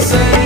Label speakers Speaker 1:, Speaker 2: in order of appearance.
Speaker 1: say.